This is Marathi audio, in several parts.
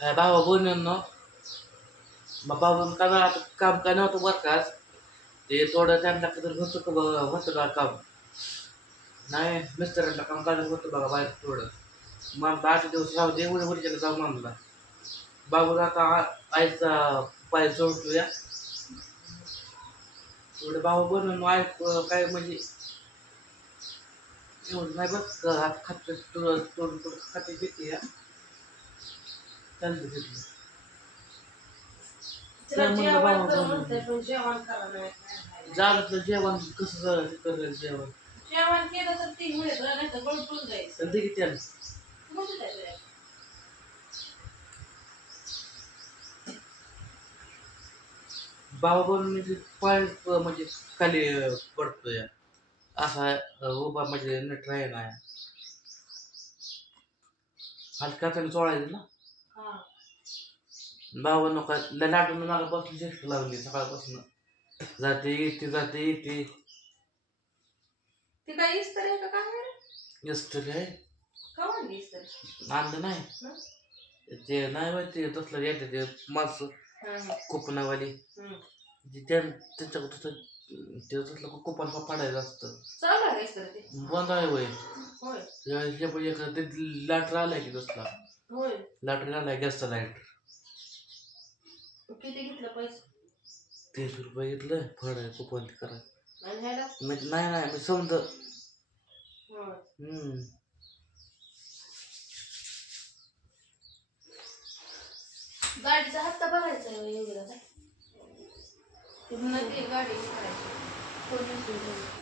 काय भावा बहिणींनो मग भाऊ का आता काम काय नव्हतं बरं का ते थोडं त्यांना कधी होतं का बघा होतं का काम नाही मिस्टरांना काम करायचं होतं बघा बाहेर थोडं मग आठ दिवस राहू दे उद्या उद्याला जाऊ म्हणला बाबू आता आईचा पाय जोडतोया थोडं बाबा बनवून आई काय म्हणजे एवढं नाही बघ हात खात तोडून तोडून खाते घेते या चालतं तिथलं. झालं तर जेवण कसं झालं ते करायचं जेवण? जेवण केलं तर ती मिळत नाही तर गळटून जायचं तर ते किती आलं? म्हणजे काय ते? बाबा बनून म्हणजे पाय म्हणजे खाली अं, पडतोय. असा अं, उभा म्हणजे नीट राही नाही हलका त्याने चोळायचं ना बाबा नका लाटून मला बसली चेष्टा लावली सकाळपासून. जाते येते जाते येते. ती काय इस्तर आहे का काय आहे. का म्हणली इस्तर? आणलं नाही? ते नाही माहिती तसलं येते ते माणसं हं, कुपनावाली हं. जे त्या त्यांच्याकडं तसं ते तसलं कुपन फाडायचं असतं. चालू आहे का इस्तर ते? बंद आहे वय. होय. हे पण एक ते लाटर आलाय की तसला. होय लाटर आलाय गॅसचा लाइट किती घेतलं पैसे? तीस रुपये घेतलं फळ आहे कुपन आणि ह्याला? म्हणजे नाही नाही मी समज. होय. हम्म. गाडीचा हप्ता भरायचा एवढा काय? ते गाडी करायची कोण?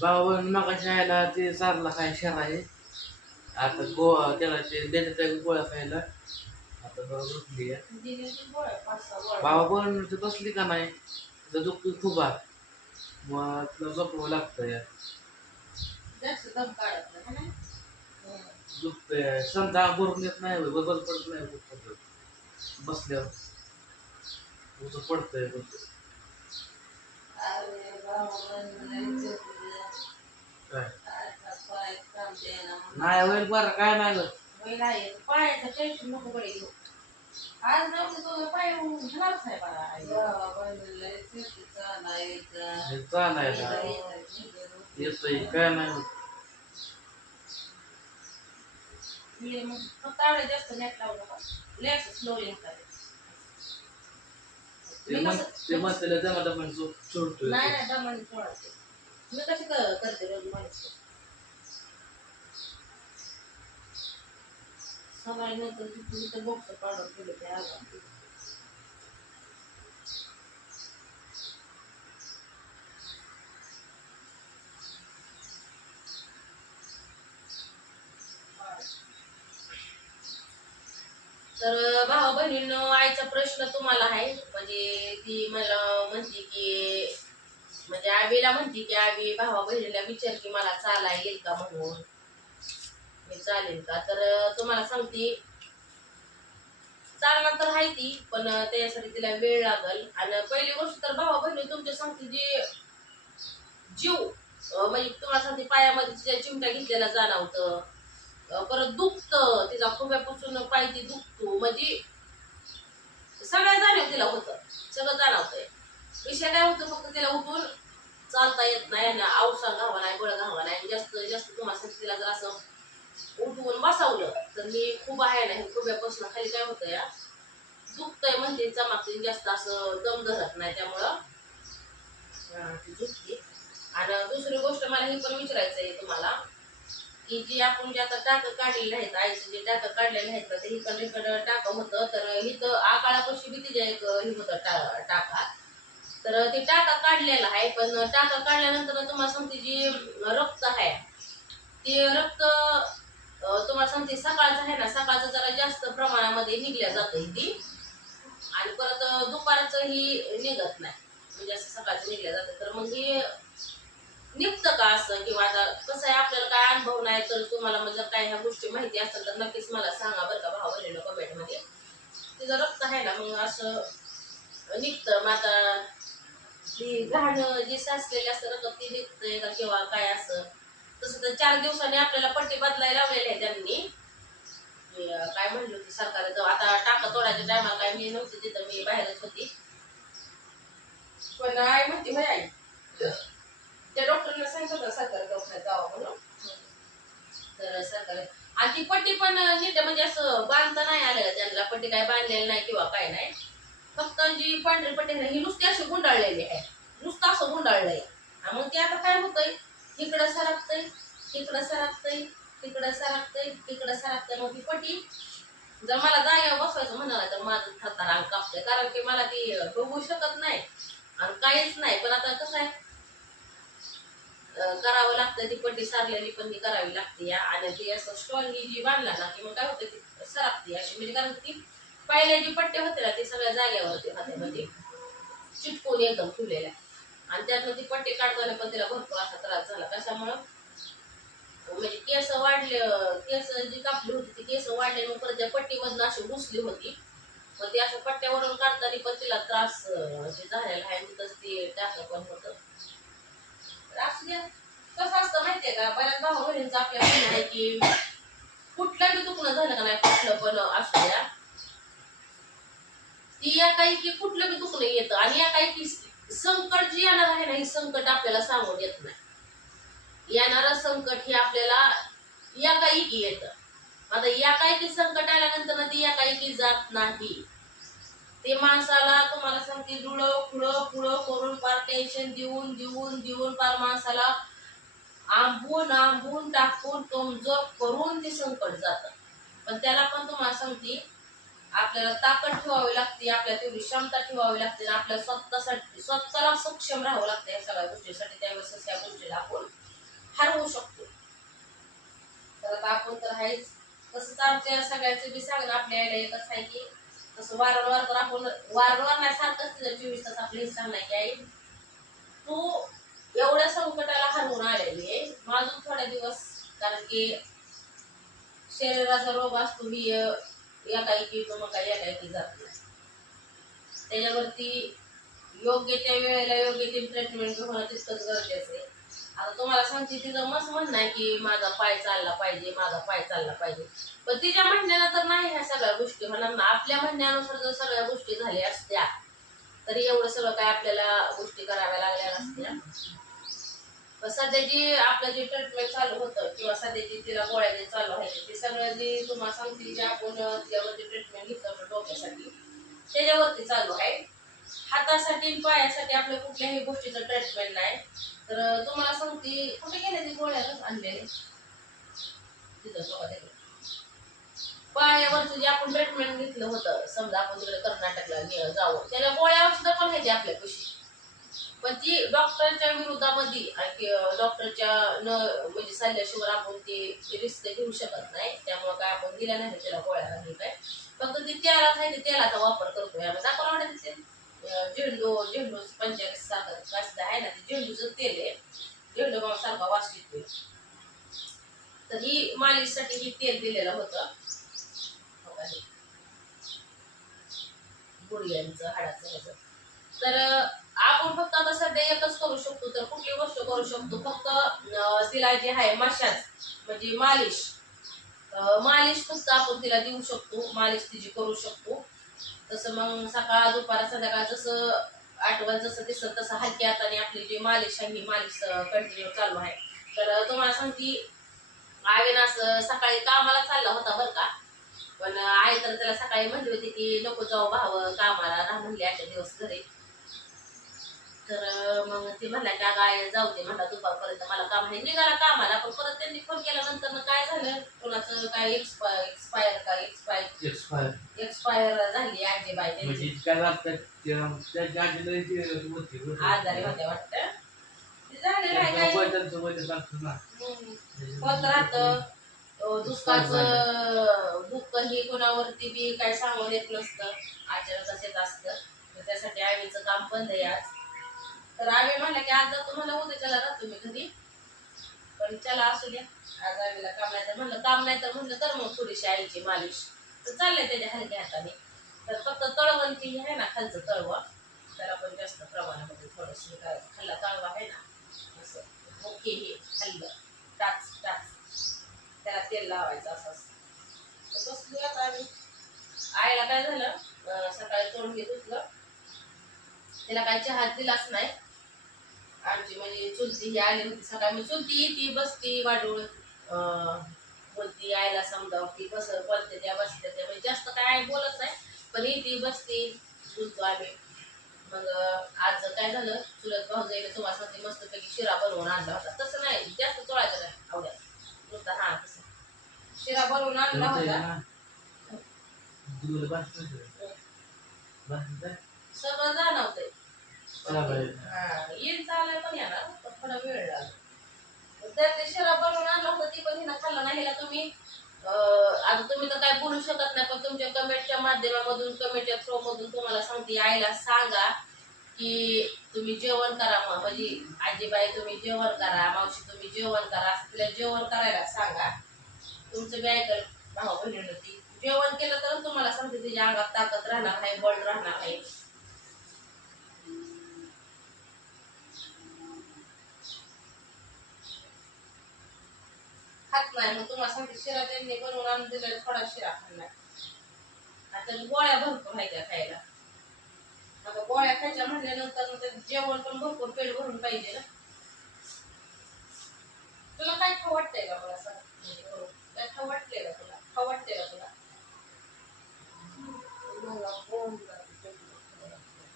बाबा मगाशी यायला ते चारला काय शेर आहे. आता गोवा त्याला ते देण्यात गोळ्या खायला. आता जरा झोपली आहे. बाबा पण ते बसली का नाही? तर दुखती खूप आहे. मग तुला झोपावं लागतं या दुखतंय समजा भरून येत नाही होय, पडत नाही होय बसल्यावर. तुझं पडतंय बस नाही होईल बरं काय नाही पायाचं टेन्शन नको बरं घेऊ. आज नव्हतं तो पाय बघा. हे चालायला येतंय काय नाही होत. मग फक्त आवडे जास्त नेट लावू नका. असं slow link करायचं. ते मग ते मग त्याला सोडतोय नाही नाही सोडायचे मी कशी करते रोज मालिश नंतर तिथून इथं बॉक्स ते तर भाऊ बहिणीनं आईचा प्रश्न तुम्हाला आहे. म्हणजे ती मला म्हणते म्हणजे आबीला म्हणते की आबी भावा बहिणीला विचार की मला चाला येईल का म्हणून? मी चालेल का? तर तुम्हाला सांगते चालणार तर आहे ती पण त्याच्यासाठी तिला वेळ लागल. आणि पहिली गोष्ट तर भावा बहिणी तुमच्या सांगते जे जीव म्हणजे तुम्हाला सांगते पायामध्ये तिच्या चिमटा घेतलेला जाणवतं. परत दुखत तिचा खुब्यापासून पाय ती दुखतो. म्हणजे सगळ्या जाणीव तिला होतं. सगळं जाणवतंय. विषय काय होतं फक्त तिला उठून चालता येत नाही ना आवसा घावा नाही बळ घावा नाही. जास्त जास्त तुम्हाला तिला जर असं उठवून बसावलं तर मी खूप आहे ना हे खुब्यापासून खाली काय होतं या दुखतंय म्हणजे चमाकते जास्त असं दम धरत नाही. त्यामुळं ती आणि दुसरी गोष्ट मला हे पण विचारायचं आहे तुम्हाला की जी आपण जे आता टाकं काढलेली आहेत आईचं जे टाकं काढलेले आहेत ना ते इकडे इकडं टाकं होतं तर इथं आकाळापाशी बी तिच्या एक हे होतं टा टाका तर ते टाका काढलेला आहे पण टाका काढल्यानंतर तुम्हाला सांगते जी रक्त आहे ते रक्त तुम्हाला सांगते सकाळचं आहे ना सकाळचं जरा जास्त प्रमाणामध्ये निघल्या जातं ती. आणि परत दुपारचं ही निघत नाही. म्हणजे असं सकाळचं निघल्या जातं. तर मग हे निघतं का असं? किंवा आता कसं आहे आपल्याला काय अनुभव नाही तर तुम्हाला म्हणजे काय ह्या गोष्टी माहिती असतात तर नक्कीच मला सांगा बरं का भाव बहिणीनं कमेंटमध्ये तिचं रक्त आहे ना मग असं निघतं. मग आता घाण जी साचलेली असतं ती निघतंय का किंवा काय असं. तसं तर चार दिवसांनी आपल्याला पट्टी बदलायला लावलेली आहे त्यांनी. काय म्हणली होती सरकार आता टाका तोडायच्या टायमाला काय मी नव्हती तिथं मी बाहेरच होती. पण आई म्हणते होय आई. त्या. डॉक्टरने सांगितलं होतं सरकारी दवाखान्यात जावं म्हणून. तर सरकारी आणि ती पट्टी पण नीट म्हणजे असं बांधता नाही आलं. त्यांना पट्टी काय बांधलेली नाही किंवा काय नाही. फक्त जी पांढरी पट्टी ही नुसती अशी गुंडाळलेली आहे. नुसतं असं गुंडाळलंय. आहे मग ते आता काय होतंय? इकडं सरकतंय तिकडं सरकतंय तिकडं सरकतंय तिकडं सरकतंय. मग ती पट्टी जर मला जाग्यावर बसवायचं म्हणाला तर माझं थरथर अंग कापतंय. कारण की मला ती बघू शकत नाही आणि काहीच नाही. पण आता कसं आहे? करावं लागतं ती पट्टी सारलेली पण ती करावी लागते या. आणि ती असं स्ट्रॉंग जी बांधला ना की मग काय होतं ती सरकते अशी. म्हणजे कारण ती पहिले जे पट्टे होते ना ते सगळ्या जाग्यावरती हातामध्ये. चिटकून एकदम फुलेल्या आणि त्यातनं ती पट्टी काढताना पण तिला भरपूर असा त्रास झाला. कशामुळं? म्हणजे केस वाढले केस जी कापली होती ती केस वाढले मग परत त्या पट्टीमधनं अशी घुसली होती. मग ती अशा पट्ट्यावरून काढताना पण तिला त्रास जे झालेला आहे तिथंच ते टाकलं पण होतं. त्रास असू कसं असतं माहितीये का? बऱ्याच भाऊ बहिणींचं आपल्या म्हणणं आहे की कुठलं बी दुखणं झालं का नाही कुठलं पण असू द्या. ती या काही की कुठलं बी दुखणं येतं आणि या काही की संकट जे येणार आहे ना हे संकट आपल्याला सांगून येत नाही. येणारं संकट हे आपल्याला या काही की येतं. आता या काही की संकट आल्यानंतर ना ती या काही की जात नाही. ते माणसाला तुम्हाला सांगते जुळं पुढं पुढं करून पार टेन्शन देऊन देऊन देऊन पार माणसाला आंबून आंबून टाकून कमजोर करून ते संकट जातं. पण त्याला पण तुम्हाला सांगते आपल्याला ताकद ठेवावी लागते आपल्या तेवढी क्षमता ठेवावी लागते आणि आपल्याला स्वतःसाठी स्वतःला सक्षम राहावं लागतं या सगळ्या गोष्टीसाठी. त्यावेळेस या गोष्टीला आपण हरवू शकतो. तर आता आपण तर आहेच. तसंच आमच्या सगळ्याचं बी सांगणं आपल्या यायला एकच आहे की तसं वारंवार तर आपण वारंवार नाही सारखंच तिथं चोवीस तास आपलं हे सांगणार की आई. तू एवढ्या संकटाला हरवून आलेली आहे. माझून थोड्या दिवस कारण की शरीराचा रोग असतो या काही एकाएकी मग काही जात नाही. त्याच्यावरती योग्य त्या वेळेला योग्य ते ट्रीटमेंट होणं तितकंच गरजेचं आहे. आता तुम्हाला सांगते तिचं मस्त म्हणणं आहे की माझा पाय चालला पाहिजे माझा पाय चालला पाहिजे. पण तिच्या म्हणण्याला तर नाही ह्या सगळ्या गोष्टी होणार ना. आपल्या म्हणण्यानुसार जर सगळ्या गोष्टी झाल्या असत्या तरी एवढं सगळं काय आपल्याला गोष्टी कराव्या लागल्या नसत्या. सध्या जी आपलं जे ट्रीटमेंट चालू होतं किंवा सध्या जी तिला गोळ्या जे चालू आहे ते सगळं जे तुम्हाला सांगतील जे आपण तिच्यावरती ट्रीटमेंट घेतलं होतं डोक्यासाठी त्याच्यावरती चालू आहे. हातासाठी पायासाठी आपल्या कुठल्याही गोष्टीचं ट्रीटमेंट नाही. तर तुम्हाला सांगते कुठे गेले ते गोळ्यातच आणलेले तिथं पायावरचं जे आपण ट्रीटमेंट घेतलं होतं समजा आपण तिकडे कर्नाटकला जाऊ त्याला गोळ्या औषधं पण घ्यायची आपल्या कशी पण ती डॉक्टरच्या विरोधामध्ये डॉक्टरच्या न म्हणजे सल्ल्याशिवाय आपण ते रिस्क घेऊ शकत नाही. त्यामुळे काय आपण दिल्या नाही त्याला गोळ्या नाही काय फक्त ते तेलाच आहे ते तेलाचा वापर करतो आम्ही दाखवला वाटत झेंडू झेंडू पंचायत साखर कसं आहे ना ते झेंडूचं तेल आहे. झेंडू बाबा सारखा वास येतोय तर ही मालिशसाठी ही तेल दिलेलं होतं. हो गुडघ्यांचं हाडाचं ह्याचं. तर आपण फक्त आता सध्या एकच करू शकतो तर कुठली गोष्ट करू शकतो? फक्त तिला जे आहे मशाज म्हणजे मालिश. मालिश फक्त आपण तिला देऊ शकतो मालिश तिची करू शकतो. तसं मग सकाळ दुपार संध्याकाळ जसं आठवण जसं दिसत तसं हलक्या हाताने आपली जी मालिश आहे ही मालिश कंटिन्यू चालू आहे. तर तुम्हाला सांगते आवेन असं सकाळी कामाला चालला होता बरं का. पण आई तर त्याला सकाळी म्हणली होती की नको जाऊ भावं कामाला राह म्हणली आजच्या दिवस घरी. तर मग ती म्हणला की अगं आई जाऊ दे म्हणला दुपारपर्यंत मला काम आहे. निघाला कामाला पण परत त्यांनी फोन केल्यानंतर काय झालं? कोणाचं काय एक्सपायर एक्सपायर का? एक्सपायर एक्सपायर एक्सपायर झाली आजी त्यांची. म्हणजे काय होती. आजारी वाटतं. काय. होत राहतं. दुष्काळाचं दुःख हे कोणावरती बी काय सांगून येत नसतं. अचानकच येत असतं. त्यासाठी आईचं काम बंद आहे आज. तर आम्ही म्हणलं की आज जातो होते चला राहतो मी घरी. पण चला असू द्या. आज आम्हीला काम नाही तर म्हणलं काम नाही तर म्हणलं तर मग थोडीशी आईची मालिश. तर चाललंय त्याच्या हलक्या हाताने. तर फक्त तळवण ती आहे ना खालचं तळवं. त्याला पण जास्त प्रमाणामध्ये थोडंसं करायचं खाल्ला तळवा आहे ना. असं ओके हे खाल्लं. टाच टाच. तेल लावायचं असं असं तर बसलो आता आम्ही. आईला काय झालं सकाळी तोंड घेत होतलं तिला काय चहा दिलाच नाही. आमची म्हणजे चुलती ही आली होती सकाळी. मी चुलती येते बसती वाढून. अं, बोलती आईला समजावती बस बोलते त्या बसते त्या. म्हणजे जास्त काय बोलत नाही पण येते बसती बोलतो आम्ही. मग आज काय झालं चुलत भाऊजाईने तुम्हाला सांगते मस्तपैकी शिरा बनवून आणला होता. तसं नाही जास्त चोळायचं नाही आवड्या. नुसतं हा तसं. शिरा बनवून आणला होता. बस सगळं जाणवतंय. चालेल. हा येईल चालाय पण येणार पण थोडा वेळ लागला. तर ते शिरा बनवून आणला होता ती पण हिनं खाल्लं नाही हिला तुम्ही अं, आता तुम्ही तर काय बोलू शकत नाही पण तुमच्या कमेंटच्या माध्यमामधून कमेंटच्या थ्रो मधून तुम्हाला सांगते आईला सांगा की तुम्ही जेवण करा मग म्हणजे आजीबाई तुम्ही जेवण करा मावशी तुम्ही जेवण करा असं तिला जेवण करायला सांगा. तुमचं बी ऐकल भाऊ बहिणीनं ती. जेवण केलं तर तुम्हाला सांगते तिच्या अंगात ताकद राहणार आहे बळ राहणार आहे खात नाही मग तुम्हाला सांगते शिरा त्यांनी बनवून आणून दिलेला थोडा शिरा खाल्लाय आता गोळ्या भरपूर त्या खायला. आता गोळ्या खायच्या म्हटल्यानंतर मग ते जेवण पण भरपूर पेट भरून पाहिजे ना. तुला काय खाऊ वाटतंय का मला सांग. काय खाऊ वाटतंय का तुला? खाऊ वाटतंय का तुला?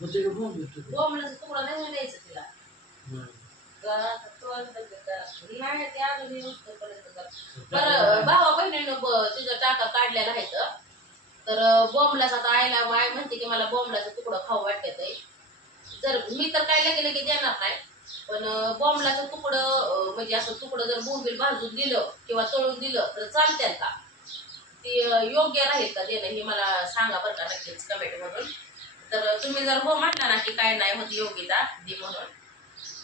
बोंबलाचा तुकडा नाही द्यायचं तिला. नाही ते अजून व्यवस्थित बरं भावा बहिणीनं तिचा टाका काढलेला आहे तर बॉम्बलाच बोंबलाच आता आईला आई म्हणते की मला बोंबलाचं तुकडं खाऊ वाटत आहे जर मी तर काय लगे लगे देणार नाही पण बॉम्बलाचं तुकडं म्हणजे असं तुकडं जर बोंबील भाजून दिलं किंवा तळून दिलं तर चालत्यात का ते योग्य राहील का देणं हे मला सांगा बरं का नक्कीच कमेंट मधून तर तुम्ही जर हो म्हटला ना की काय नाही होत योग्यता दे म्हणून.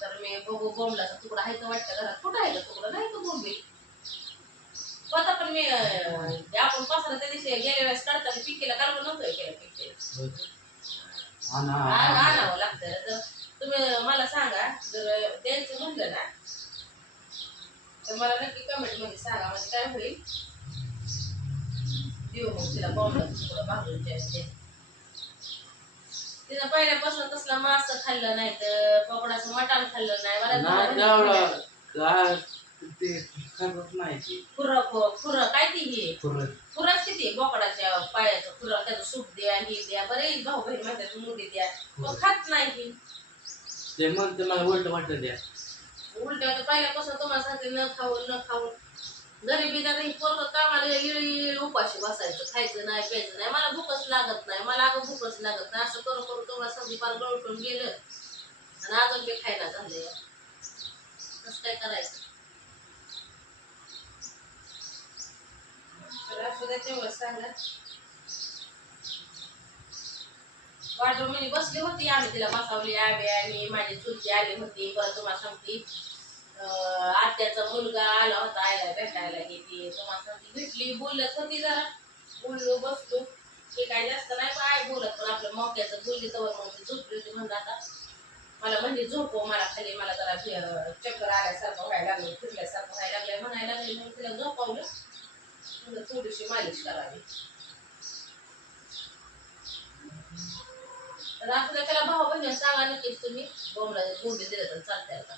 तर मी बघू बोंबलाचा तुकडा आहे का वाटतं घरात? कुठं आहे का तुकडा? नाही तो बोंबील. स्वतः पण मी आपण पसरा त्या दिवशी गेल्या वेळेस काढताना पिकेला काढून नव्हतं केलं पिके आणावं लागतं. तर तुम्ही मला सांगा जर द्यायचं म्हणलं ना तर मला नक्की कमेंटमध्ये सांगा म्हणजे काय होईल? देऊ मग तिला बॉम्बला तुकडं भाजून द्यायचे. तिनं पहिल्यापासून तसला मास खाल्लं नाही तर पकडाचं मटण खाल्लं नाही. नाही काय ते खात नाही ती. खुरं खुरं काय ती ही? खुराच किती बोकडाच्या पायाचं खुरा त्याचं सूप द्या हे द्या बरे भाऊ बहीण म्हणतात मुली द्या. पण खात नाही ही ते म्हणते मला उलट वाटत द्या. उलट पहिल्यापासून तुम्हाला सांगते न खाऊन न खाऊन गरिबी दादा पोरग कामाला येळ उपाशी बसायचं खायचं नाही प्यायचं नाही. मला भूकच लागत नाही मला अगं भूकच लागत नाही. असं करू करून तुम्हाला सगळी पार गळटून गेलं. आणि अजून बी खायला झालंय. कसं काय करायचं? असू द्या सांगा वाटो मी बसली होती आम्ही तिला बसावली आम्ही आणि माझी चुलती आली होती परत तुम्हाला सांगते. आत्याचा मुलगा आला होता आयला भेटायला हे ते. तुम्हाला भेटली. बोलत होती जरा. बोललो बसलो. ते काय जास्त नाही पण बोलत पण आपलं मोक्याचं बोलली तर मग झोपली होती म्हणलं आता. मला म्हणजे झोपो मला खाली. मला जरा चक्कर आल्यासारखं व्हायला लागलं फिरल्यासारखं व्हायला लागलं म्हणायला लागले. मग तिला झोपावलं. म्हणलं थोडीशी मालिश करावी. तर आपल्या त्याला भाऊ बहिणी सांगा नक्कीच तुम्ही बोमला बोंबे दिलं तर चालतंय आता.